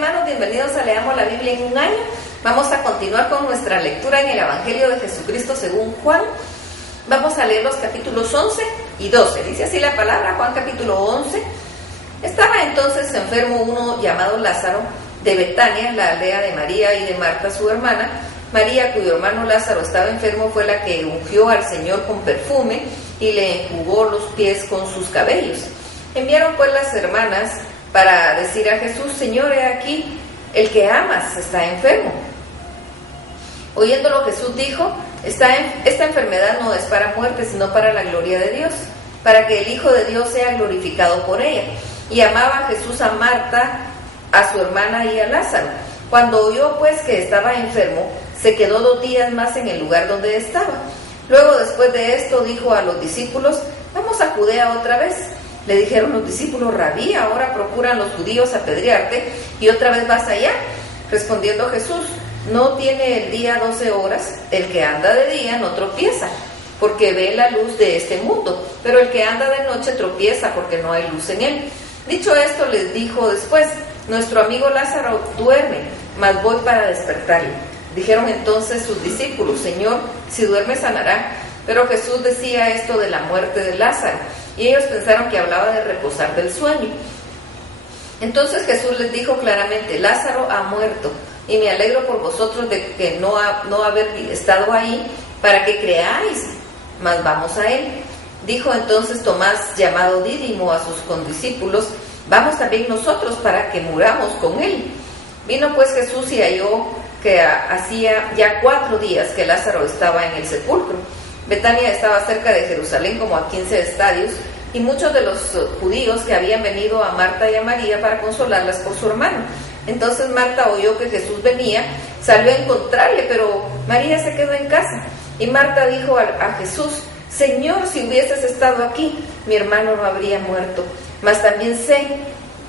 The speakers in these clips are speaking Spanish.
hermanos, bienvenidos a Leamos la Biblia en un año. Vamos a continuar con nuestra lectura en el Evangelio de Jesucristo según Juan. Vamos a leer los capítulos 11 y 12. Dice así la palabra, Juan capítulo 11. Estaba entonces enfermo uno llamado Lázaro de Betania, la aldea de María y de Marta su hermana. María, cuyo hermano Lázaro estaba enfermo, fue la que ungió al Señor con perfume y le enjugó los pies con sus cabellos. Enviaron pues las hermanas para decir a Jesús: Señor, he aquí, el que amas está enfermo. Oyéndolo, Jesús dijo: esta enfermedad no es para muerte, sino para la gloria de Dios, para que el Hijo de Dios sea glorificado por ella. Y amaba Jesús a Marta, a su hermana y a Lázaro. Cuando oyó pues que estaba enfermo, se quedó 2 días más en el lugar donde estaba. Luego, después de esto, dijo a los discípulos: Vamos a Judea otra vez. Le dijeron los discípulos: Rabí, ahora procuran los judíos apedrearte, y otra vez vas allá. Respondiendo Jesús: No tiene el día 12 horas, el que anda de día no tropieza, porque ve la luz de este mundo, pero el que anda de noche tropieza, porque no hay luz en él. Dicho esto, les dijo después: Nuestro amigo Lázaro duerme, mas voy para despertarle. Dijeron entonces sus discípulos: Señor, si duerme sanará. Pero Jesús decía esto de la muerte de Lázaro, y ellos pensaron que hablaba de reposar del sueño. Entonces Jesús les dijo claramente: Lázaro ha muerto, y me alegro por vosotros de que no haber estado ahí, para que creáis, mas vamos a él. Dijo entonces Tomás, llamado Dídimo, a sus condiscípulos: Vamos también nosotros para que muramos con él. Vino pues Jesús y halló que hacía ya 4 días que Lázaro estaba en el sepulcro. Betania estaba cerca de Jerusalén, como a 15 estadios, y muchos de los judíos que habían venido a Marta y a María para consolarlas por su hermano. Entonces Marta oyó que Jesús venía, salió a encontrarle, pero María se quedó en casa. Y Marta dijo a Jesús: Señor, si hubieses estado aquí, mi hermano no habría muerto. Mas también sé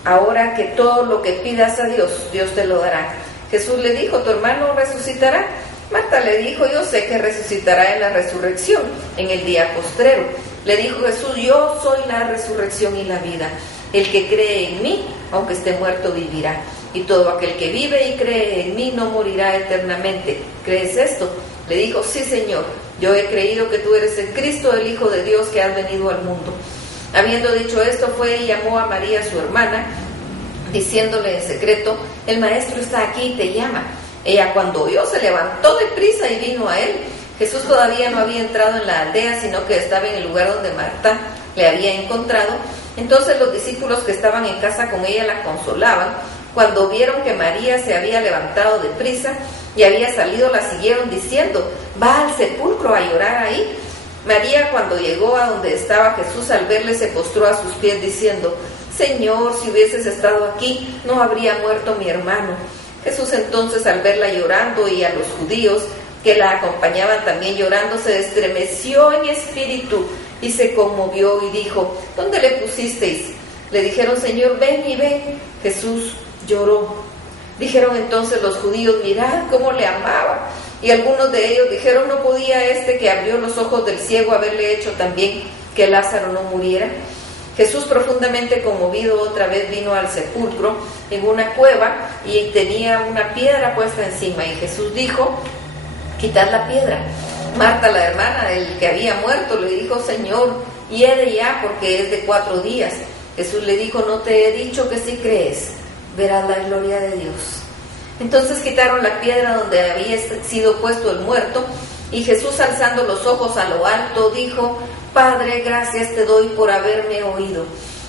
ahora que todo lo que pidas a Dios, Dios te lo dará. Jesús le dijo: Tu hermano resucitará. Marta le dijo: Yo sé que resucitará en la resurrección, en el día postrero. Le dijo Jesús: Yo soy la resurrección y la vida. El que cree en mí, aunque esté muerto, vivirá. Y todo aquel que vive y cree en mí no morirá eternamente. ¿Crees esto? Le dijo: Sí, Señor, yo he creído que tú eres el Cristo, el Hijo de Dios, que has venido al mundo. Habiendo dicho esto, fue y llamó a María, su hermana, diciéndole en secreto: El maestro está aquí y te llama. Ella, cuando oyó, se levantó deprisa y vino a él. Jesús todavía no había entrado en la aldea, sino que estaba en el lugar donde Marta le había encontrado. Entonces los discípulos que estaban en casa con ella la consolaban. Cuando vieron que María se había levantado deprisa y había salido, la siguieron diciendo: Va al sepulcro a llorar ahí. María, cuando llegó a donde estaba Jesús, al verle se postró a sus pies diciendo: Señor, si hubieses estado aquí, no habría muerto mi hermano. Jesús entonces, al verla llorando y a los judíos que la acompañaban también llorando, se estremeció en espíritu y se conmovió y dijo: ¿Dónde le pusisteis? Le dijeron: Señor, ven y ve. Jesús lloró. Dijeron entonces los judíos: Mirad cómo le amaba. Y algunos de ellos dijeron: ¿No podía este que abrió los ojos del ciego haberle hecho también que Lázaro no muriera? Jesús, profundamente conmovido, otra vez vino al sepulcro en una cueva y tenía una piedra puesta encima. Y Jesús dijo: Quitad la piedra. Marta, la hermana del que había muerto, le dijo: Señor, hiede ya, porque es de 4 días. Jesús le dijo: No te he dicho que si crees, verás la gloria de Dios. Entonces quitaron la piedra donde había sido puesto el muerto, y Jesús, alzando los ojos a lo alto, dijo: Padre, gracias te doy por haberme oído.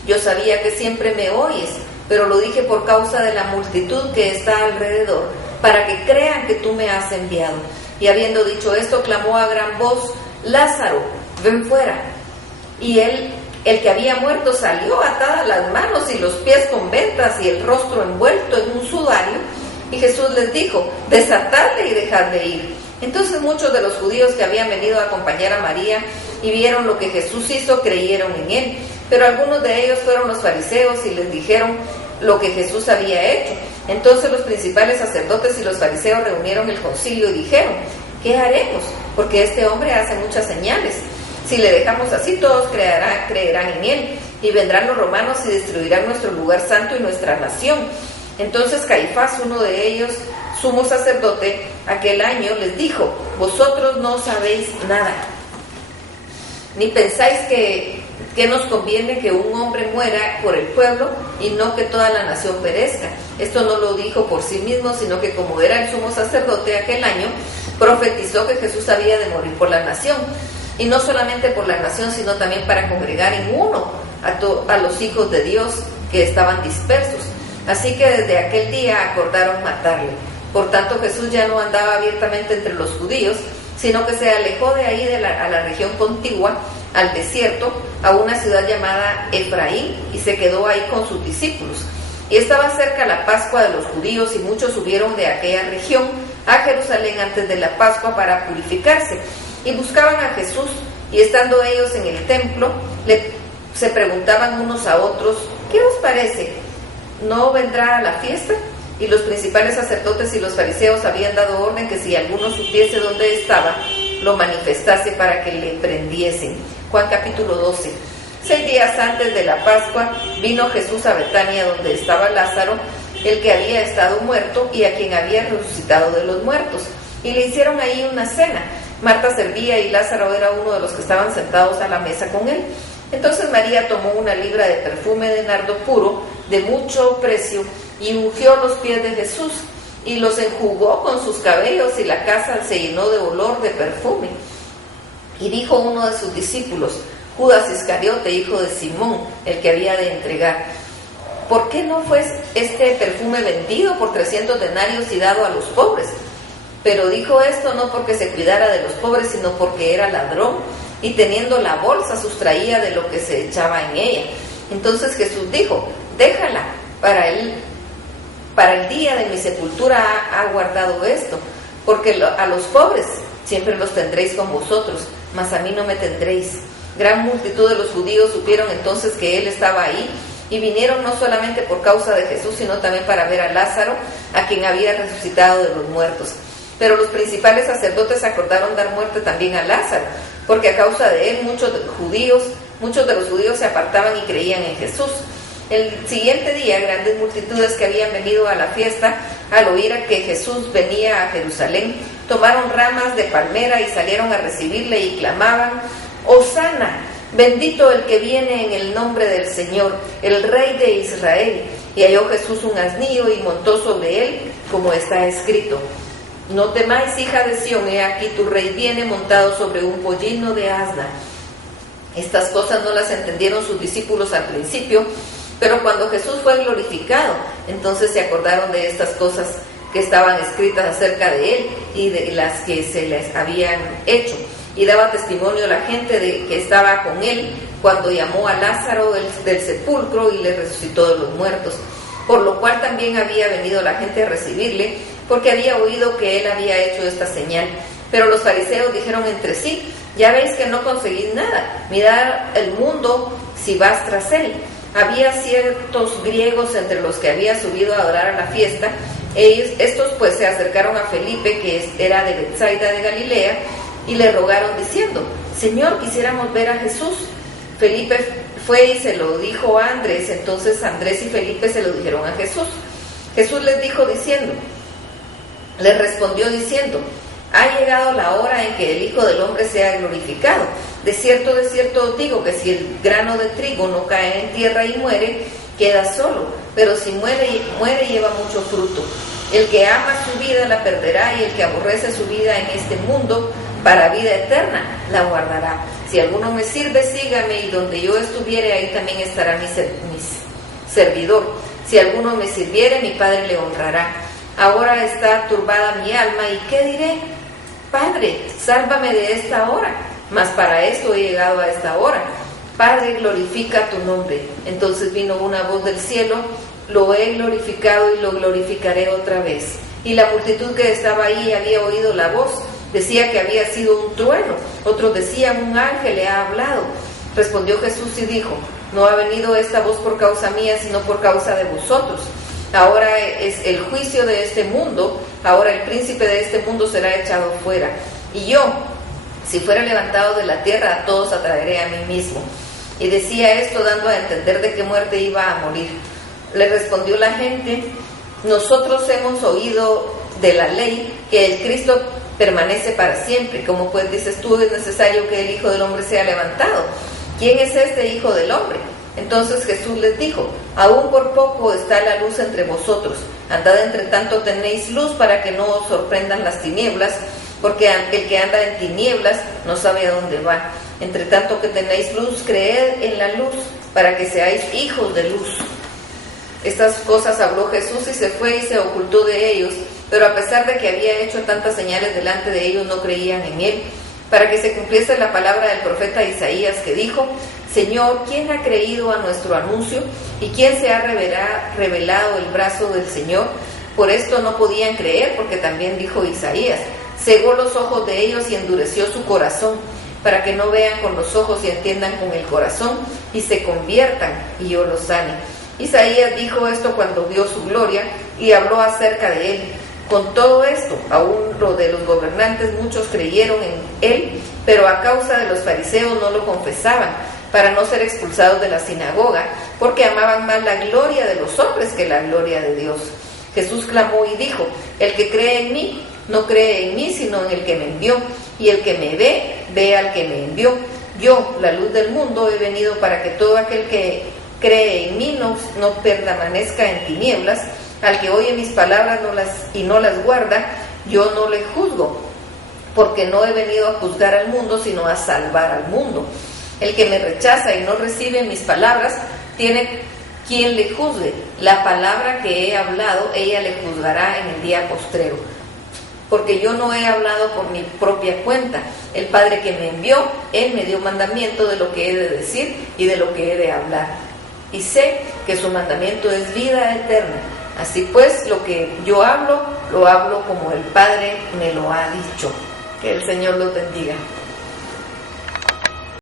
Yo sabía que siempre me oyes, pero lo dije por causa de la multitud que está alrededor, para que crean que tú me has enviado. Y habiendo dicho esto, clamó a gran voz: Lázaro, ven fuera. Y él, el que había muerto, salió, atadas las manos y los pies con vendas y el rostro envuelto en un sudario. Y Jesús les dijo: Desatadle y dejadle ir. Entonces muchos de los judíos que habían venido a acompañar a María y vieron lo que Jesús hizo, creyeron en él. Pero algunos de ellos fueron los fariseos y les dijeron lo que Jesús había hecho. Entonces los principales sacerdotes y los fariseos reunieron el concilio y dijeron: ¿Qué haremos? Porque este hombre hace muchas señales. Si le dejamos así, todos creerán en él, y vendrán los romanos y destruirán nuestro lugar santo y nuestra nación. Entonces Caifás, uno de ellos, sumo sacerdote, aquel año les dijo: vosotros no sabéis nada, ni pensáis que nos conviene que un hombre muera por el pueblo y no que toda la nación perezca. Esto no lo dijo por sí mismo, sino que como era el sumo sacerdote aquel año, profetizó que Jesús había de morir por la nación, y no solamente por la nación, sino también para congregar en uno a los hijos de Dios que estaban dispersos. Así que desde aquel día acordaron matarle. Por tanto, Jesús ya no andaba abiertamente entre los judíos, sino que se alejó de ahí a la región contigua, al desierto, a una ciudad llamada Efraín, y se quedó ahí con sus discípulos. Y estaba cerca la Pascua de los judíos, y muchos subieron de aquella región a Jerusalén antes de la Pascua para purificarse, y buscaban a Jesús, y estando ellos en el templo, se preguntaban unos a otros: ¿qué os parece? ¿No vendrá a la fiesta? Y los principales sacerdotes y los fariseos habían dado orden que si alguno supiese dónde estaba, lo manifestase para que le prendiesen. Juan capítulo 12. 6 días antes de la Pascua vino Jesús a Betania, donde estaba Lázaro, el que había estado muerto y a quien había resucitado de los muertos, y le hicieron ahí una cena. Marta servía y Lázaro era uno de los que estaban sentados a la mesa con él. Entonces María tomó una libra de perfume de nardo puro, de mucho precio, y ungió los pies de Jesús, y los enjugó con sus cabellos, y la casa se llenó de olor de perfume. Y dijo uno de sus discípulos, Judas Iscariote, hijo de Simón, el que había de entregar: ¿por qué no fue este perfume vendido por 300 denarios y dado a los pobres? Pero dijo esto no porque se cuidara de los pobres, sino porque era ladrón, y teniendo la bolsa sustraía de lo que se echaba en ella. Entonces Jesús dijo: déjala, para el día de mi sepultura ha guardado esto, porque a los pobres siempre los tendréis con vosotros, mas a mí no me tendréis. Gran multitud de los judíos supieron entonces que él estaba ahí, y vinieron no solamente por causa de Jesús, sino también para ver a Lázaro, a quien había resucitado de los muertos. Pero los principales sacerdotes acordaron dar muerte también a Lázaro, porque a causa de él muchos de los judíos se apartaban y creían en Jesús. El siguiente día, grandes multitudes que habían venido a la fiesta, al oír que Jesús venía a Jerusalén, tomaron ramas de palmera y salieron a recibirle y clamaban: Hosana, bendito el que viene en el nombre del Señor, el Rey de Israel. Y halló Jesús un asnillo y montó sobre él, como está escrito: no temáis, hija de Sión, he aquí tu rey viene montado sobre un pollino de asna. Estas cosas no las entendieron sus discípulos al principio, pero cuando Jesús fue glorificado, entonces se acordaron de estas cosas que estaban escritas acerca de él y de las que se les habían hecho. Y daba testimonio a la gente de que estaba con él cuando llamó a Lázaro del sepulcro y le resucitó de los muertos, por lo cual también había venido la gente a recibirle, porque había oído que él había hecho esta señal. Pero los fariseos dijeron entre sí: ya veis que no conseguís nada, mirad el mundo si vas tras él. Había ciertos griegos entre los que había subido a adorar a la fiesta. Estos pues se acercaron a Felipe, que era de Betsaida de Galilea, y le rogaron diciendo: Señor, quisiéramos ver a Jesús. Felipe fue y se lo dijo a Andrés. Entonces Andrés y Felipe se lo dijeron a Jesús. Jesús les respondió diciendo: ha llegado la hora en que el Hijo del Hombre sea glorificado. De cierto os digo que si el grano de trigo no cae en tierra y muere, queda solo, pero si muere lleva mucho fruto. El que ama su vida la perderá, y el que aborrece su vida en este mundo, para vida eterna la guardará. Si alguno me sirve, sígame, y donde yo estuviere, ahí también estará mi servidor. Si alguno me sirviere, mi Padre le honrará. Ahora está turbada mi alma, ¿y qué diré? Padre, sálvame de esta hora. Mas para esto he llegado a esta hora. Padre, glorifica tu nombre. Entonces vino una voz del cielo: lo he glorificado y lo glorificaré otra vez. Y la multitud que estaba ahí había oído la voz. Decía que había sido un trueno. Otros decían: un ángel le ha hablado. Respondió Jesús y dijo: no ha venido esta voz por causa mía, sino por causa de vosotros. Ahora es el juicio de este mundo. Ahora el príncipe de este mundo será echado fuera. Y yo, si fuera levantado de la tierra, a todos atraeré a mí mismo. Y decía esto dando a entender de qué muerte iba a morir. Le respondió la gente: nosotros hemos oído de la ley que el Cristo permanece para siempre. Como pues dices tú, es necesario que el Hijo del Hombre sea levantado. ¿Quién es este Hijo del Hombre? Entonces Jesús les dijo: aún por poco está la luz entre vosotros. Andad entre tanto tenéis luz, para que no os sorprendan las tinieblas, porque el que anda en tinieblas no sabe a dónde va. Entre tanto que tenéis luz, creed en la luz, para que seáis hijos de luz. Estas cosas habló Jesús y se fue y se ocultó de ellos, pero a pesar de que había hecho tantas señales delante de ellos, no creían en él. Para que se cumpliese la palabra del profeta Isaías, que dijo: Señor, ¿quién ha creído a nuestro anuncio? ¿Y quién se ha revelado el brazo del Señor? Por esto no podían creer, porque también dijo Isaías: cegó los ojos de ellos y endureció su corazón, para que no vean con los ojos y entiendan con el corazón, y se conviertan, y yo los sane. Isaías dijo esto cuando vio su gloria, y habló acerca de él. Con todo esto, aún lo de los gobernantes, muchos creyeron en él, pero a causa de los fariseos no lo confesaban, para no ser expulsados de la sinagoga, porque amaban más la gloria de los hombres que la gloria de Dios. Jesús clamó y dijo: el que cree en mí, no cree en mí, sino en el que me envió, y el que me ve, ve al que me envió. Yo, la luz del mundo, he venido para que todo aquel que cree en mí no permanezca en tinieblas. Al que oye mis palabras no las guarda, yo no le juzgo, porque no he venido a juzgar al mundo, sino a salvar al mundo. El que me rechaza y no recibe mis palabras, tiene quien le juzgue. La palabra que he hablado, ella le juzgará en el día postrero. Porque yo no he hablado por mi propia cuenta. El Padre que me envió, Él me dio mandamiento de lo que he de decir y de lo que he de hablar. Y sé que su mandamiento es vida eterna. Así pues, lo que yo hablo, lo hablo como el Padre me lo ha dicho. Que el Señor los bendiga.